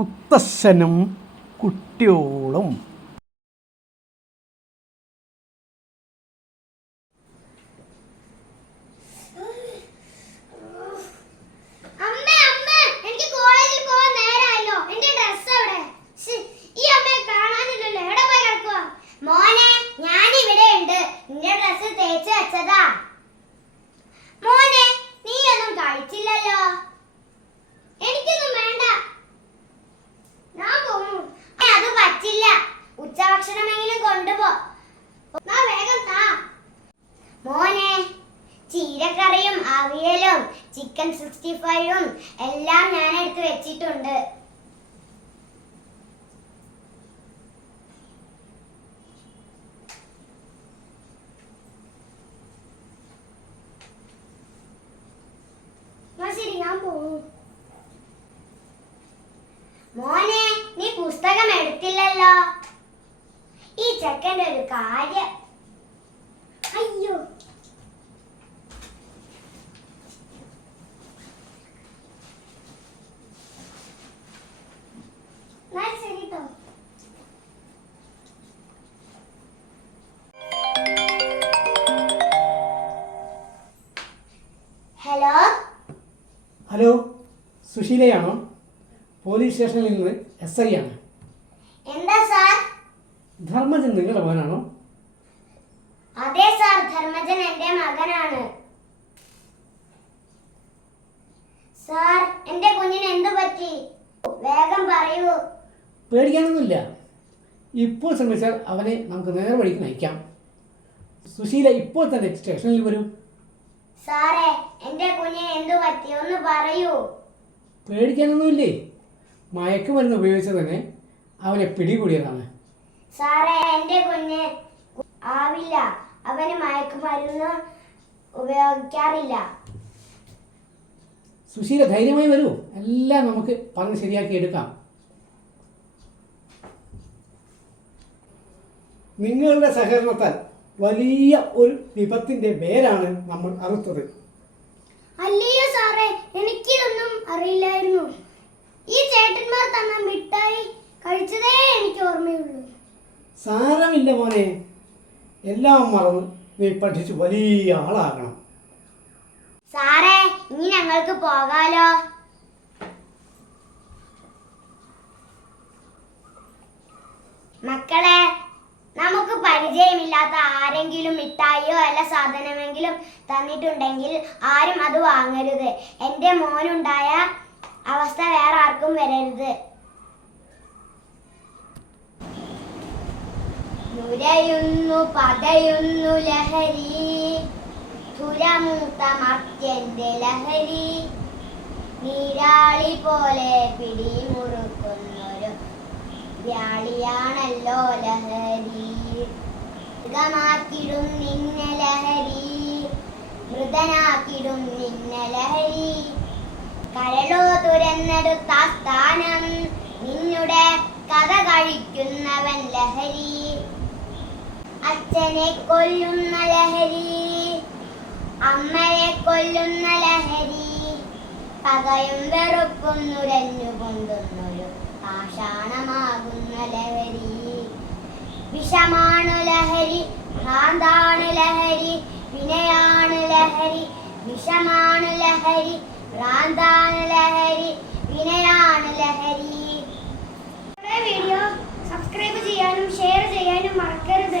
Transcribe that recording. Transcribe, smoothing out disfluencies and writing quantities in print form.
മുത്തശ്ശനും കുട്ടിയോളും. ഉച്ചഭക്ഷണമെങ്കിലും കൊണ്ടുപോ. വേഗം താ മോനെ. ചീരക്കറിയും അവിയലും ചിക്കൻ 65ഉം എല്ലാം ഞാൻ എടുത്ത് വെച്ചിട്ടുണ്ട്. ശരി, ഞാൻ പോകും. മോനെ, നീ പുസ്തകം എടുത്തില്ലല്ലോ. ഈ ചെക്കൻ്റെ ഒരു കാര്യം. അയ്യോ, ശരിട്ടോ. Hello hello, സുശീലയാണോ? പോലീസ് സ്റ്റേഷനിൽ നിന്ന് SI ആണ്. എന്താ സാർ? ധർമ്മജൻ നിങ്ങളുടെ മകനാണോ? അതെ സാർ, ധർമ്മജൻ എന്റെ മകനാണ്. സാർ, എന്റെ കുഞ്ഞിന് എന്തു പറ്റി? വേഗം പറയൂ. പേടിക്കാനൊന്നുമില്ല. ഇപ്പോൾ ശ്രമിച്ചാൽ അവനെ നമുക്ക് നേർവഴിക്ക് നയിക്കാം. സുശീല ഇപ്പോൾ തന്നെ സ്റ്റേഷനിൽ വരും. സാറേ, എന്റെ കുഞ്ഞിന് എന്തു പറ്റി? ഒന്ന് പറയൂ. പേടിക്കാനൊന്നുമില്ലേ. മയക്കുമരുന്ന് ഉപയോഗിച്ച് തന്നെ അവനെ പിടികൂടിയതാണ്. സാറേ, എന്റെ കുഞ്ഞ് ആവില്ല. അവന് മയക്കുമരുന്ന് ഉപയോഗിക്കാറില്ല. സുശീല, ധൈര്യമായി വരൂ. എല്ലാം നമുക്ക് പറഞ്ഞ് ശരിയാക്കി എടുക്കാം. നിങ്ങളുടെ സഹകരണത്താൽ വലിയ ഒരു വിപത്തിന്റെ വേരാണ് നമ്മൾ അറുത്തത്. അല്ലയോ സാറേ, എനിക്കിതൊന്നും അറിയില്ലായിരുന്നു. ഈ ചേട്ടന്മാർ തന്ന മിഠായി കഴിച്ചതേ എനിക്ക് ഓർമ്മയുള്ളൂ. സാരമില്ല മോനെ, എല്ലാം മറന്ന് നീ പഠിച്ച് വലിയ ആളാകണം. സാറേ, ഇനി ഞങ്ങൾക്ക് പോകാലോ? മക്കളെ, നമുക്ക് പരിചയമില്ലാത്ത ആരെങ്കിലും മിഠായിയോ അല്ല സാധനമെങ്കിലും തന്നിട്ടുണ്ടെങ്കിൽ ആരും അത് വാങ്ങരുത്. എൻ്റെ മോനുണ്ടായ അവസ്ഥ വേറെ ആർക്കും വരരുത്. നുരയുന്നു പതയുന്നു ലഹരി, തുരമൂത്ത മർത്യന്റെ ലഹരി, നീരാളി പോലെ പിടിമുറുക്കുന്നൊരു വ്യാളിയാണല്ലോ ലഹരി. മൃഗമാക്കിടും നിന്നെ ലഹരി, മൃതനാക്കിടും നിന്നെ ലഹരി. കരളോ തുരന്നെടുത്ത സ്ഥാനം, നിന്നുടെ കഥ കഴിക്കുന്നവൻ ലഹരി. അച്ഛനെ കൊല്ലുന്ന ലഹരി, അമ്മയെ കൊല്ലുന്ന ലഹരി, പകയും വെറുപ്പും നുരഞ്ഞു കൊണ്ടുന്നൊരു പാഷാണമാകുന്ന ലഹരി. വിഷമാണ് ലഹരി, ഭ്രാന്താണ് ലഹരി, വിനയാണ് ലഹരി. വിഷമാണ് ലഹരി, ഭ്രാന്താണ് ലഹരി, വിനയാണ് ലഹരി. വീഡിയോ സബ്സ്ക്രൈബ് ചെയ്യാനും ഷെയർ ചെയ്യാനും മറക്കരുത്.